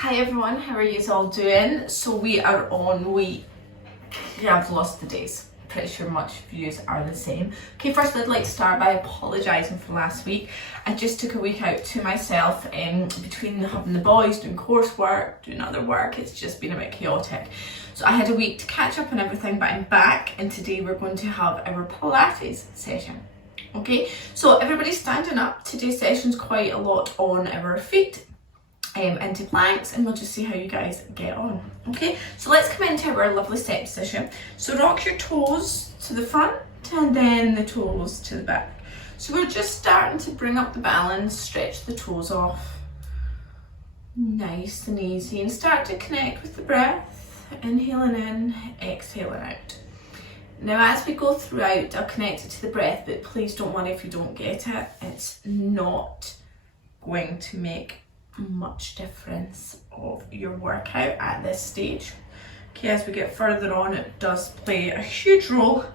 Hi everyone, how are you all doing? So we are on week, I've lost the days. Pretty sure much views are the same. Okay, first I'd like to start by apologising for last week. I just took a week out to myself between having the boys, doing coursework, doing other work. It's just been a bit chaotic. So I had a week to catch up on everything, but I'm back and today we're going to have our Pilates session. Okay, so everybody's standing up. Today's session's quite a lot on our feet. Into planks, and we'll just see how you guys get on. Okay, so let's come into our lovely set position. So rock your toes to the front and then the toes to the back. So we're just starting to bring up the balance, stretch the toes off, nice and easy, and start to connect with the breath. Inhaling in, exhaling out. Now as we go throughout, I'll connect it to the breath, but please don't worry if you don't get it. It's not going to make much difference of your workout at this stage. Okay, as we get further on, it does play a huge role,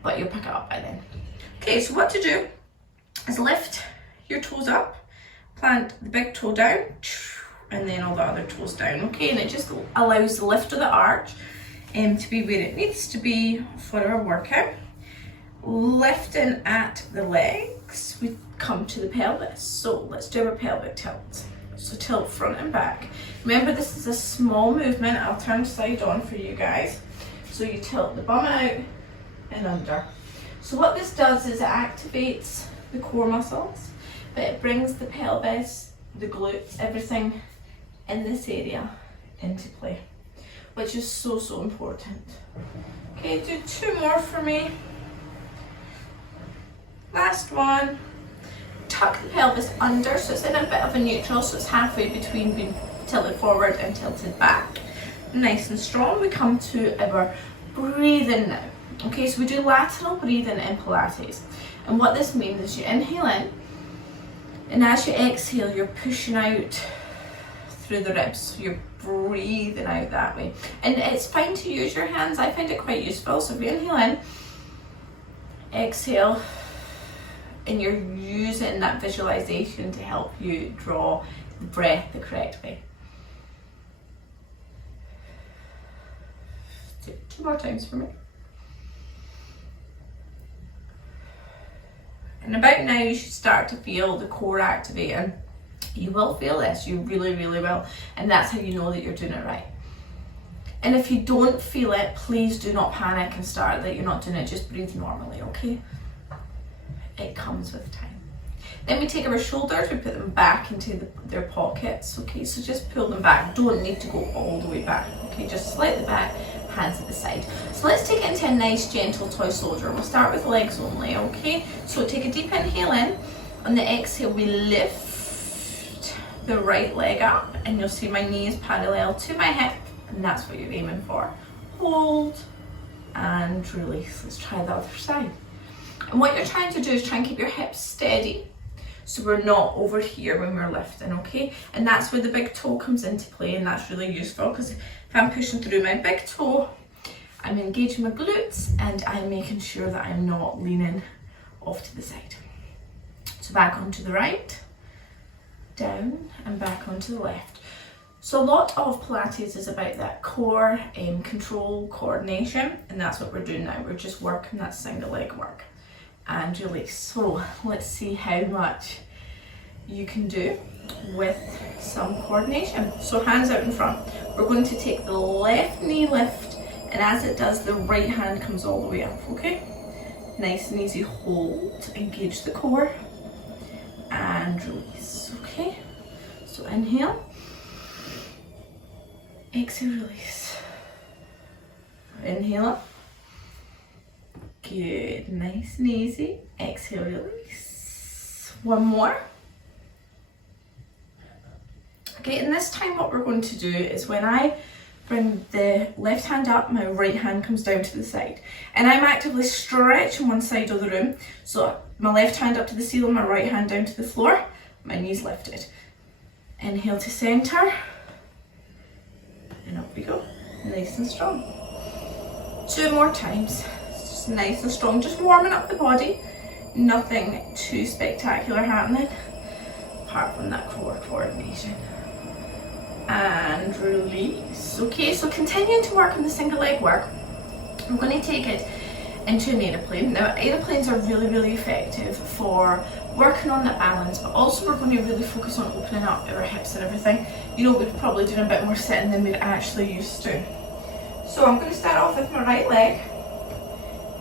but you'll pick it up by then. Okay, so what to do is lift your toes up, plant the big toe down, and then all the other toes down. Okay, and it just allows the lift of the arch to be where it needs to be for our workout. Lifting at the legs, we come to the pelvis. So let's do our pelvic tilt. So tilt front and back. Remember, this is a small movement. I'll turn side on for you guys. So you tilt the bum out and under. So what this does is it activates the core muscles, but it brings the pelvis, the glutes, everything in this area into play, which is so important. Okay, do two more for me. Last one. Tuck the pelvis under, so it's in a bit of a neutral, so it's halfway between being tilted forward and tilted back. Nice and strong. We come to our breathing now. Okay, so we do lateral breathing in Pilates. And what this means is you inhale in, and as you exhale, you're pushing out through the ribs. So you're breathing out that way. And it's fine to use your hands. I find it quite useful. So if you inhale in, exhale, and you're using that visualization to help you draw the breath the correct way. Two more times for me. And about now you should start to feel the core activating. You will feel this, you really will, and that's how you know that you're doing it right. And if you don't feel it, please do not panic and start that you're not doing it, just breathe normally, okay? It comes with time. Then we take our shoulders, we put them back into their pockets, okay? So just pull them back, don't need to go all the way back, okay? Just slightly back, hands at the side. So let's take it into a nice gentle toy soldier. We'll start with legs only, okay? So take a deep inhale in. On the exhale, we lift the right leg up, and you'll see my knee is parallel to my hip, and that's what you're aiming for. Hold and release. Let's try the other side. And what you're trying to do is try and keep your hips steady, so we're not over here when we're lifting, okay? And that's where the big toe comes into play, and that's really useful, because if I'm pushing through my big toe, I'm engaging my glutes and I'm making sure that I'm not leaning off to the side. So back onto the right, down, and back onto the left. So a lot of Pilates is about that core control, coordination, and that's what we're doing now. We're just working that single leg work and release. So let's see how much you can do with some coordination. So hands out in front. We're going to take the left knee lift, and as it does, the right hand comes all the way up, okay? Nice and easy. Hold, engage the core, and release, okay? So inhale, exhale, release. Inhale up. Good, nice and easy. Exhale, release. One more. Okay, and this time what we're going to do is when I bring the left hand up, my right hand comes down to the side. And I'm actively stretching one side of the room. So my left hand up to the ceiling, my right hand down to the floor, my knees lifted. Inhale to center. And up we go, nice and strong. Two more times. Nice and strong, just warming up the body, nothing too spectacular happening apart from that core coordination. and release. Okay, so continuing to work on the single leg work, I'm going to take it into an aeroplane. Now, aeroplanes are really, really effective for working on the balance, but also we're going to really focus on opening up our hips and everything. You know, we're probably doing a bit more sitting than we're actually used to. So I'm going to start off with my right leg,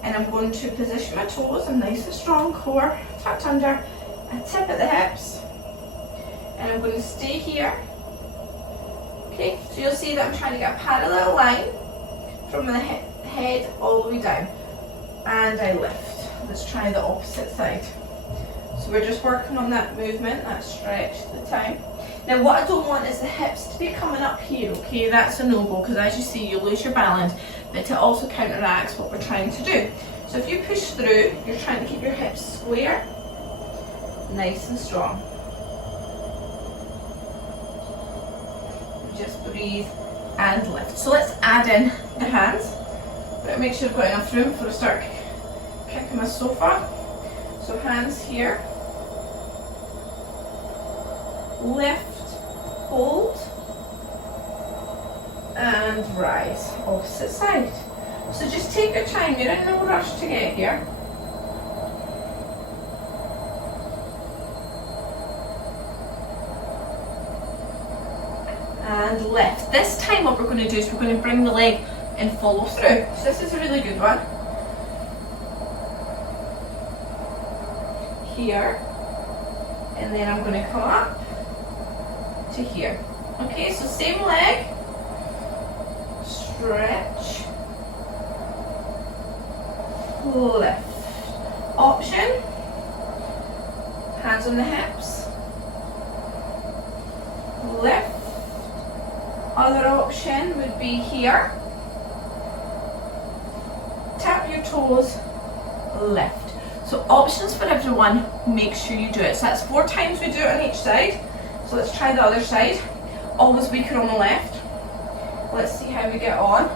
and I'm going to position my toes, a nice and strong core, tucked under, a tip at the hips, and I'm going to stay here. Okay, so you'll see that I'm trying to get a parallel line from the head all the way down, and I lift. Let's try the opposite side. So we're just working on that movement, that stretch at the time. Now what I don't want is the hips to be coming up here, okay? That's a no-go, because as you see, you lose your balance, but it also counteracts what we're trying to do. So if you push through, you're trying to keep your hips square, nice and strong. Just breathe and lift. So let's add in the hands. But make sure I've got enough room before I start kicking my sofa. So hands here. Lift, hold, and rise. Opposite side. So just take your time. You're in no rush to get here. And lift. This time what we're going to do is we're going to bring the leg and follow through. So this is a really good one. Here. And then I'm going to come up to here. Okay, so same leg. Stretch. Lift. Option. Hands on the hips. Lift. Other option would be here. Tap your toes, lift. So options for everyone, make sure you do it. So that's 4 times we do it on each side. So let's try the other side. Always weaker on the left. Let's see how we get on.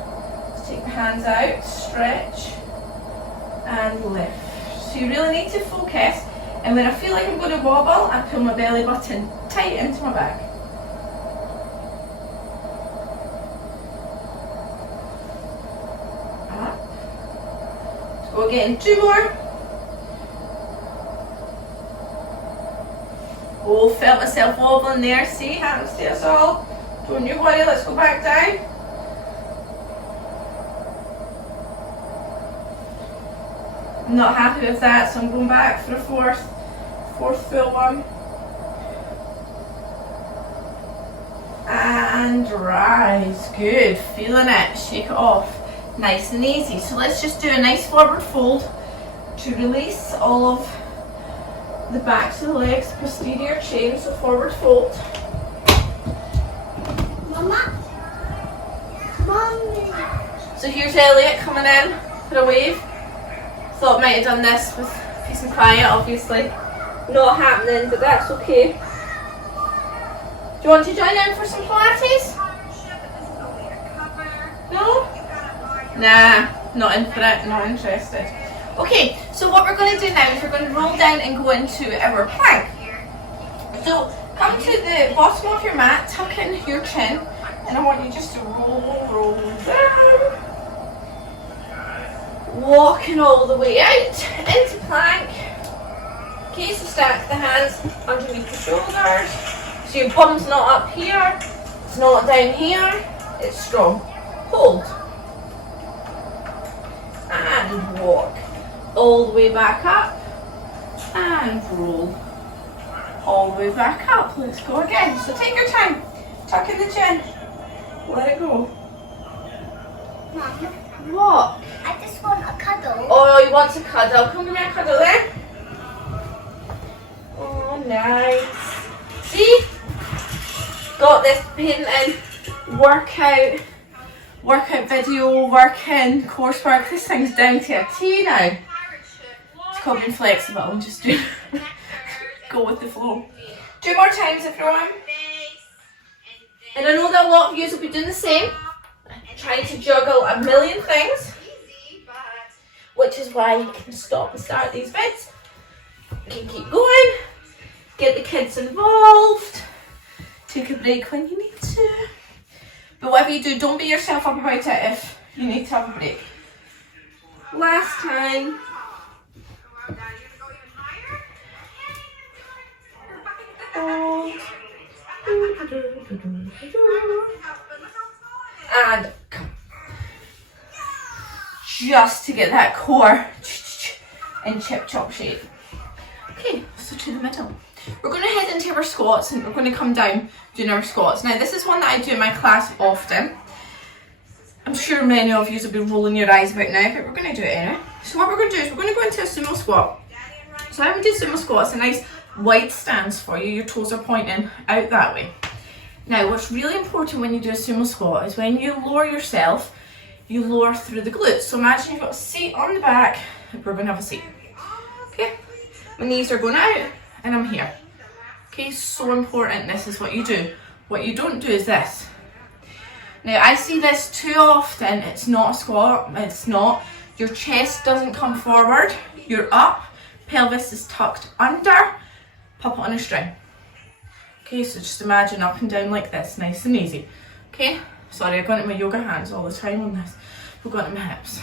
Let's take the hands out, stretch, and lift. So you really need to focus. And when I feel like I'm going to wobble, I pull my belly button tight into my back. Go again, 2 more. Oh, felt myself wobbling there. See, happens to us all. Don't you worry, let's go back down. I'm not happy with that, so I'm going back for a fourth full one. And rise. Good, feeling it. Shake it off. Nice and easy. So let's just do a nice forward fold to release all of the backs of the legs, posterior chain. So forward fold. Mama. Mommy. So here's Elliot coming in for a wave. Thought I might have done this with peace and quiet, obviously. Not happening, but that's okay. Do you want to join in for some Pilates? No? Nah, not in for it, not interested. Okay, so what we're going to do now is we're going to roll down and go into our plank. So come to the bottom of your mat, tuck in your chin, and I want you just to roll down. Walking all the way out into plank. Okay, so stack the hands underneath the shoulders. So your bum's not up here, it's not down here, it's strong. Hold. And walk all the way back up and roll all the way back up. Let's go again. So take your time, tuck in the chin, let it go. Mama, What? I just want a cuddle. Oh, you want to cuddle? Come give me a cuddle then. Oh, nice. See? Got this painting, workout video, working, coursework. This thing's down to a T now. It's called being flexible and just do go with the flow. 2 more times if you're on. And I know that a lot of you will be doing the same. Trying to juggle a million things. Which is why you can stop and start these bits. You can keep going. Get the kids involved. Take a break when you need to. 2. But whatever you do, don't beat yourself up about it if you need to have a break. Last time. Hold. And come. Just to get that core in chip chop shape. Okay, so to the middle. We're going to head into our squats and we're going to come down doing our squats. Now this is one that I do in my class often. I'm sure many of you will be rolling your eyes about now, but we're going to do it anyway. So what we're going to do is we're going to go into a sumo squat. So I would do sumo squats, a nice wide stance for you. Your toes are pointing out that way. Now what's really important when you do a sumo squat is when you lower yourself, you lower through the glutes. So imagine you've got a seat on the back, we're going to have a seat. Okay, my knees are going out and I'm here. Okay, so important, this is what you do. What you don't do is this. Now I see this too often, it's not a squat, it's not. Your chest doesn't come forward, you're up, pelvis is tucked under, pop it on a string. Okay, so just imagine up and down like this, nice and easy. Okay, sorry, I've gone into my yoga hands all the time on this. We've got into my hips.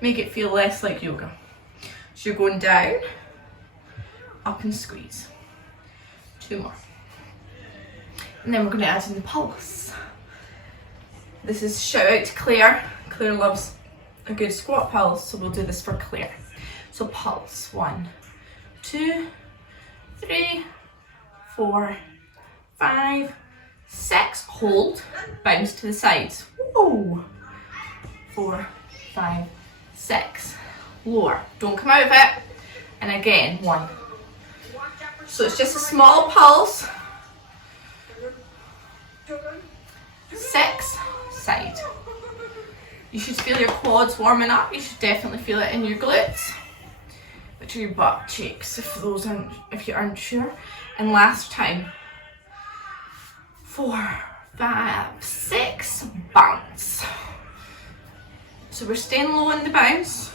Make it feel less like yoga. So you're going down, up and squeeze. 2 more. And then we're going to add in the pulse. This is shout out to Claire. Claire loves a good squat pulse, so we'll do this for Claire. So pulse, 1, 2, 3, 4, 5, 6. Hold, bounce to the sides. Whoa. 4, 5, 6. Lower. Don't come out of it. And again, 1. So it's just a small pulse. 6, side. You should feel your quads warming up. You should definitely feel it in your glutes, but your butt cheeks if you aren't sure. And last time. 4, 5, 6, bounce. So we're staying low in the bounce.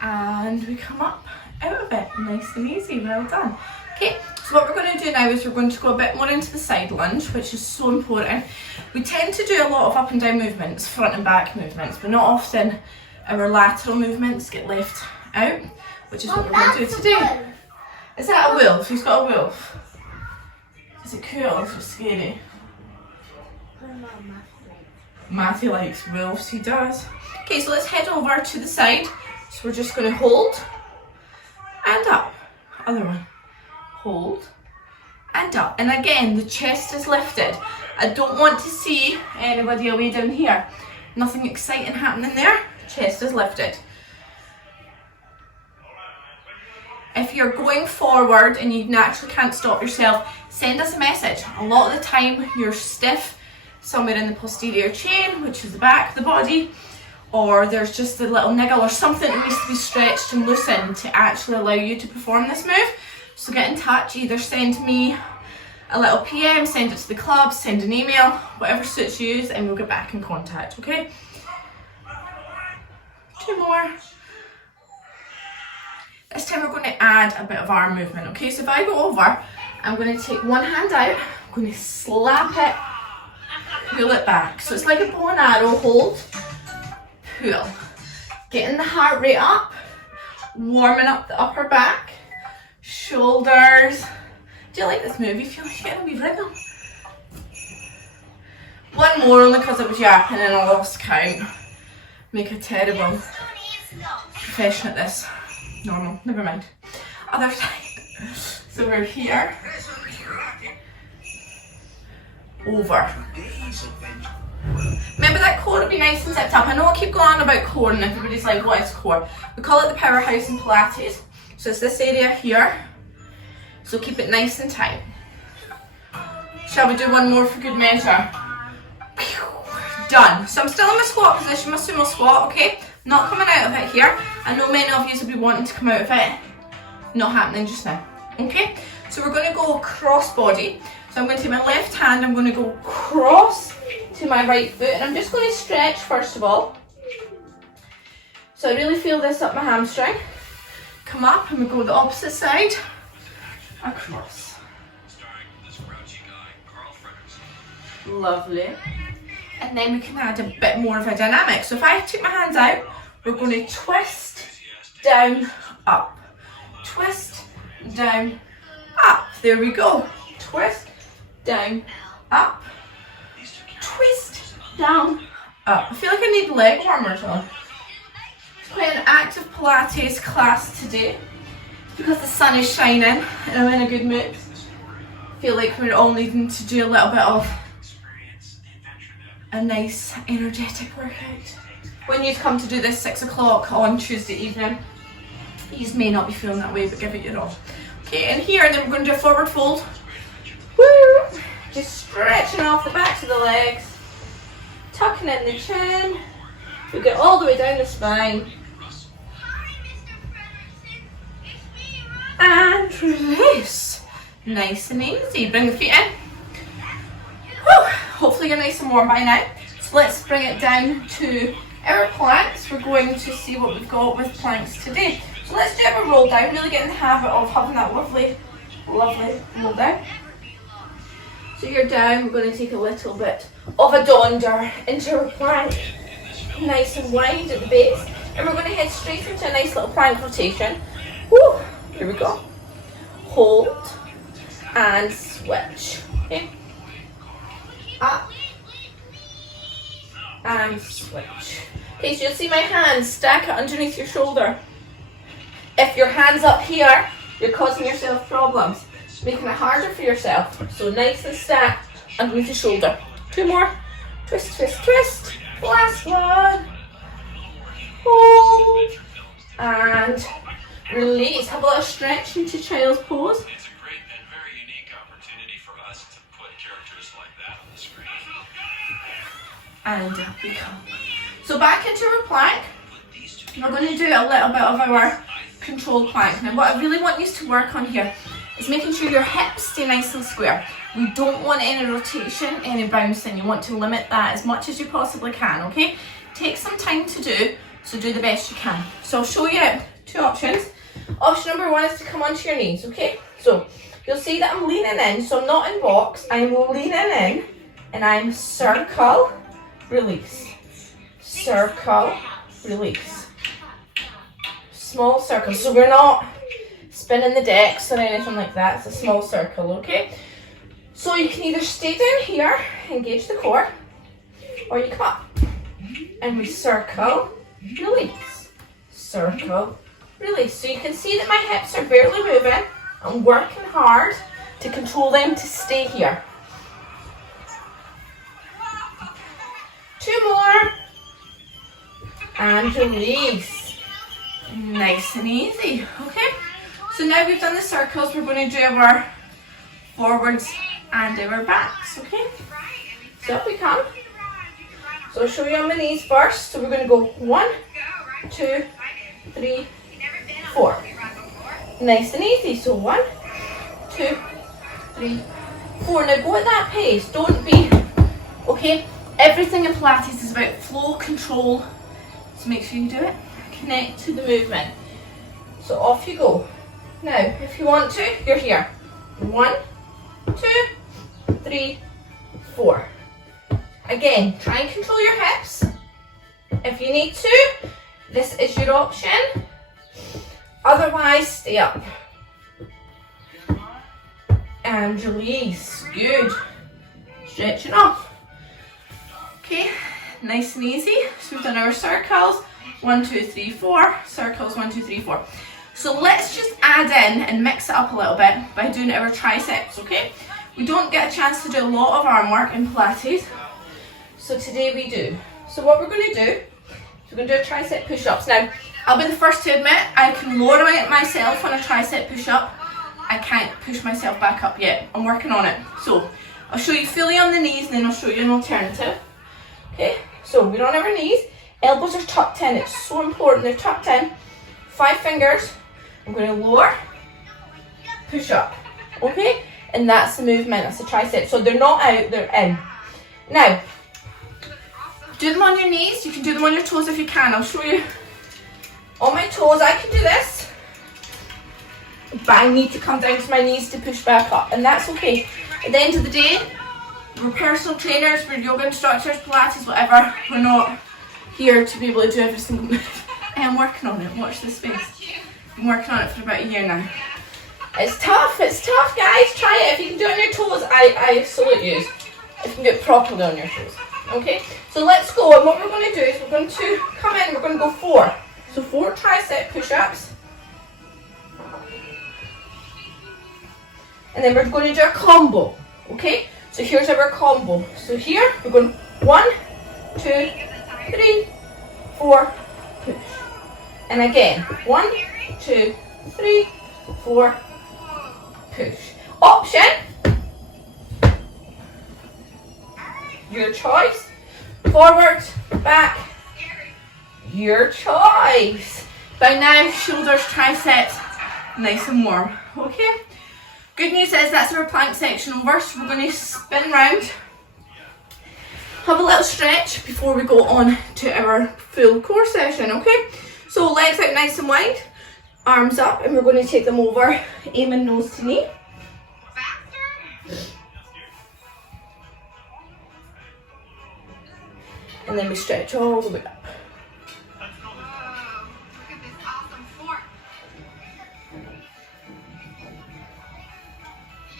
And we come up out of it, nice and easy, well done. Okay, so what we're going to do now is we're going to go a bit more into the side lunge, which is so important. We tend to do a lot of up and down movements, front and back movements, but not often our lateral movements get left out, which is what we're going to do today. Is that a wolf? Who's got a wolf? Is it cool or is it scary? Matthew likes wolves, he does. Okay, so let's head over to the side. So we're just going to hold and up. Other one. Hold and up. And again, the chest is lifted. I don't want to see anybody away down here. Nothing exciting happening there. Chest is lifted. If you're going forward and you naturally can't stop yourself, send us a message. A lot of the time you're stiff somewhere in the posterior chain, which is the back of the body, or there's just a little niggle or something that needs to be stretched and loosened to actually allow you to perform this move. So get in touch, either send me a little PM, send it to the club, send an email, whatever suits you, and we'll get back in contact, okay? 2 more. This time we're going to add a bit of arm movement, okay? So if I go over, I'm going to take one hand out, I'm going to slap it, pull it back. So it's like a bow and arrow, hold, pull. Getting the heart rate up, warming up the upper back, shoulders. Do you like this move? You feel like you're getting a wee wriggle. 1 more only because it was yapping and I lost count. Make a terrible profession at this. Normal, never mind. Other side. So we're here. Over. Remember that core will be nice and zipped up. I know I keep going on about core and everybody's like, what is core? We call it the powerhouse in Pilates. So it's this area here. So keep it nice and tight. Shall we do 1 more for good measure? Done. So I'm still in my squat position, my sumo squat, okay? Not coming out of it here. I know many of you will be wanting to come out of it. Not happening just now, okay? So we're going to go cross body. So I'm going to take my left hand, I'm going to go cross to my right foot, and I'm just going to stretch first of all. So I really feel this up my hamstring. Come up and we go the opposite side. Across. Lovely. And then we can add a bit more of a dynamic. So if I take my hands out, we're going to twist, down, up. Twist, down, up. There we go. Twist, down, up. Twist, down, up. I feel like I need leg warmers on. It's quite an active Pilates class today because the sun is shining and I'm in a good mood. I feel like we're all needing to do a little bit of a nice energetic workout. When you come to do this 6 o'clock on Tuesday evening, you may not be feeling that way, but give it your all. Okay, and here, and then we're going to do a forward fold. Woo! Just stretching off the backs of the legs, tucking in the chin. We get all the way down the spine. And release. Nice and easy. Bring the feet in. Whew. Hopefully you're nice and warm by now. So let's bring it down to our planks. We're going to see what we've got with planks today. So let's do a roll down. Really get in the habit of having that lovely roll down. So you're down. We're going to take a little bit of a donder into our plank. Nice and wide at the base. And we're going to head straight into a nice little plank rotation. Woo. Here we go. Hold and switch. Okay. Up and switch. Okay, so you'll see my hands stack it underneath your shoulder. If your hand's up here, you're causing yourself problems, making it harder for yourself. So nice and stacked underneath your shoulder. 2 more. Twist, twist, twist. Last one. Hold and release. Have a little stretch into child's pose. It's a great and very unique opportunity for us to put characters like that on the screen. And up we come. So back into our plank. We're going to do a little bit of our controlled plank. Now what I really want you to work on here is making sure your hips stay nice and square. We don't want any rotation, any bouncing. You want to limit that as much as you possibly can, okay? Take some time to do, so do the best you can. So I'll show you 2 options. Option number 1 is to come onto your knees, okay? So you'll see that I'm leaning in, so I'm not in box, I'm leaning in, and I'm circle, release. Circle, release. Small circle, so we're not spinning the decks or anything like that, it's a small circle, okay? So you can either stay down here, engage the core, or you come up, and we circle, release. Circle, release. So you can see that my hips are barely moving. I'm working hard to control them to stay here. 2 more. And release. Nice and easy. Okay. So now we've done the circles, we're going to do our forwards and our backs. Okay. So up we come. So I'll show you on my knees first. So we're going to go 1, 2, 3, 4. Nice and easy. So 1, 2, 3, 4. Now go at that pace. Don't be, okay? Everything in Pilates is about flow, control. So make sure you do it. Connect to the movement. So off you go. Now, if you want to, you're here. 1, 2, 3, 4. Again, try and control your hips. If you need to, this is your option. Otherwise, stay up. And release. Good. Stretching off. Okay, nice and easy. So we've done our circles. 1, 2, 3, 4. Circles, 1, 2, 3, 4. So let's just add in and mix it up a little bit by doing our triceps, okay? We don't get a chance to do a lot of arm work in Pilates. So today we do. So what we're going to do is we're going to do a tricep push-ups. Now, I'll be the first to admit, I can lower myself on a tricep push-up. I can't push myself back up yet. I'm working on it. So I'll show you fully on the knees and then I'll show you an alternative. Okay, so we're on our knees. Elbows are tucked in. It's so important. They're tucked in. 5 fingers. I'm going to lower, push up. Okay, and that's the movement. That's the tricep. So they're not out, they're in. Now, do them on your knees. You can do them on your toes if you can. I'll show you. On my toes, I can do this. But I need to come down to my knees to push back up. And that's okay. At the end of the day, We're personal trainers, we're yoga instructors, Pilates, whatever. We're not here to be able to do every single move. I am working on it. Watch this space. I've been working on it for about a year now. It's tough guys. Try it. If you can do it on your toes, I salute you. If you can do it properly on your toes. Okay, so let's go. And what we're going to do is we're going to come in, we're going to go 4. So 4 tricep push-ups. And then we're going to do a combo. Okay, so here's our combo. So here, we're going 1, 2, 3, 4, push. And again, 1, 2, 3, 4, push. Option. Your choice. Forward, back. Your choice. By now, shoulders, triceps, nice and warm. Okay. Good news is that's our plank section over. So we're going to spin round. Have a little stretch before we go on to our full core session. Okay. So legs out nice and wide. Arms up, and we're going to take them over, aiming nose to knee. And then we stretch all the way up. Whoa, look at this awesome form.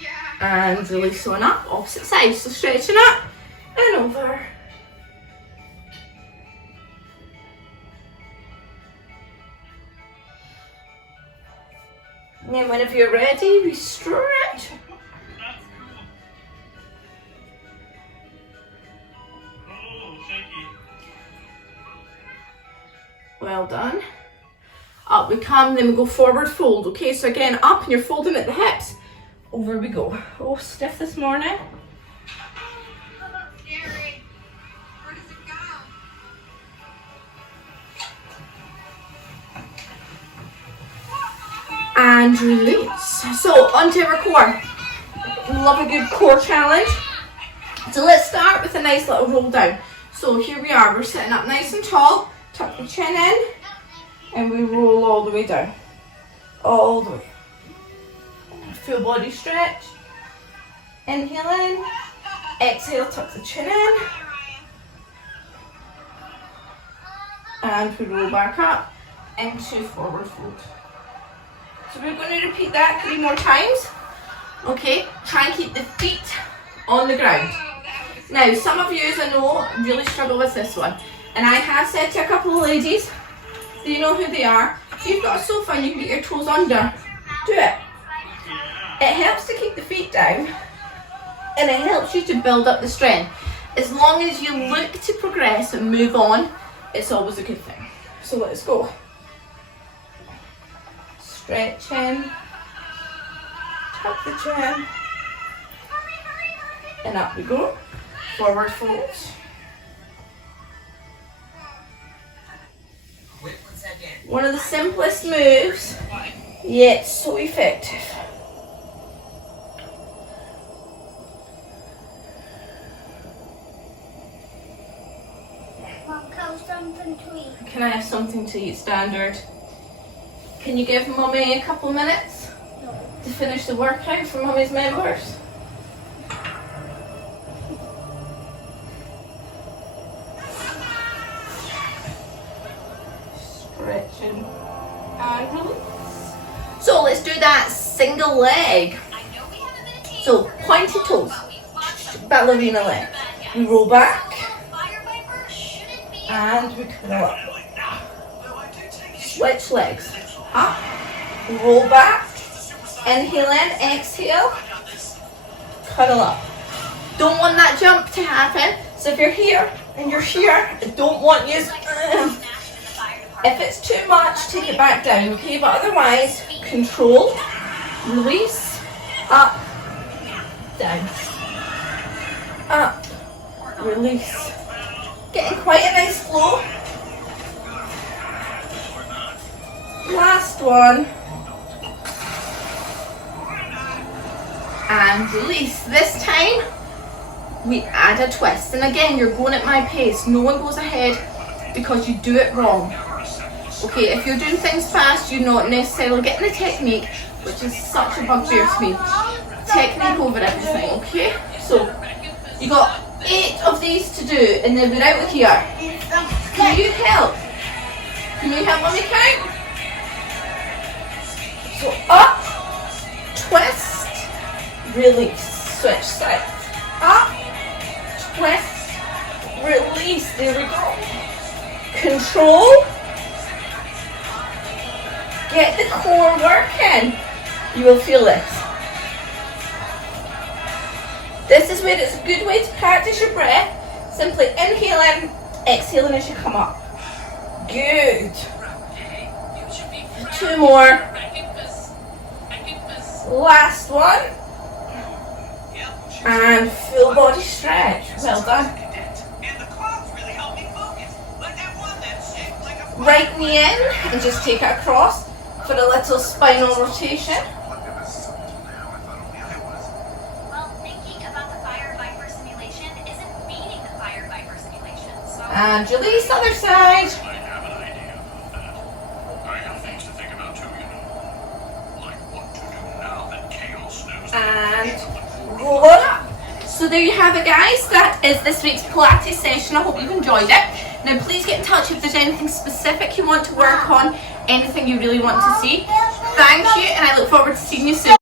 Yeah. And release on up, opposite side. So stretching up and over. And then whenever you're ready, we stretch. Well done. Up we come, then we go forward fold. Okay, so again, up and you're folding at the hips. Over we go. Oh, stiff this morning. Scary. Where does it go? And release. So onto our core. Love a good core challenge. So let's start with a nice little roll down. So here we are, we're sitting up nice and tall. Tuck the chin in, and we roll all the way down. All the way. Full body stretch. Inhale in. Exhale, tuck the chin in. And we roll back up into forward fold. So we're going to repeat that 3 more times. Okay, try and keep the feet on the ground. Now, some of you, as I know, really struggle with this one. And I have said to a couple of ladies, do you know who they are? If you've got a sofa and you can get your toes under, do it. It helps to keep the feet down and it helps you to build up the strength. As long as you look to progress and move on, it's always a good thing. So let's go. Stretching, tuck the chin, and up we go. Forward fold. One of the simplest moves, yet so effective. Mom, can something to eat? Can I have something to eat, standard? Can you give Mummy a couple minutes to finish the workout for Mummy's members? Stretching and release. So let's do that single leg. So pointy toes, ballerina leg. We roll back and we curl up. Switch legs. Up, roll back, inhale in, exhale, cuddle up. Don't want that jump to happen. So if you're here and you're here, I don't want you. If it's too much, take it back down, okay? But otherwise, control, release, up, down, up, release. Getting quite a nice flow. Last one. And release. This time, we add a twist. And again, you're going at my pace. No one goes ahead because you do it wrong. Okay, if you're doing things fast, you're not necessarily getting the technique, which is such a bugbear to me. Technique over everything, okay? So, You got 8 of these to do, and then we're out of here. Can you help? Can you help mommy count? So up, twist, release, switch sides. Up, twist, release. There we go. Control. Get the core working. You will feel this. This is where it's a good way to practice your breath. Simply inhaling, exhaling as you come up. Good. 2 more. Last one. And full body stretch. Well done. And the clouds really helped me focus. Like that one that's shaped like a Right knee in and just take it across for a little spinal rotation. Well, thinking about the fire viper simulation isn't beating the fire viper simulation, so... And release other side. I have an idea about that. I have things to think about too, you know. Like what to do now that chaos knows. And roll on up. So there you have it, guys. That is this week's Pilates session. I hope you've enjoyed it. Now please get in touch if there's anything specific you want to work on, anything you really want to see. Thank you, and I look forward to seeing you soon.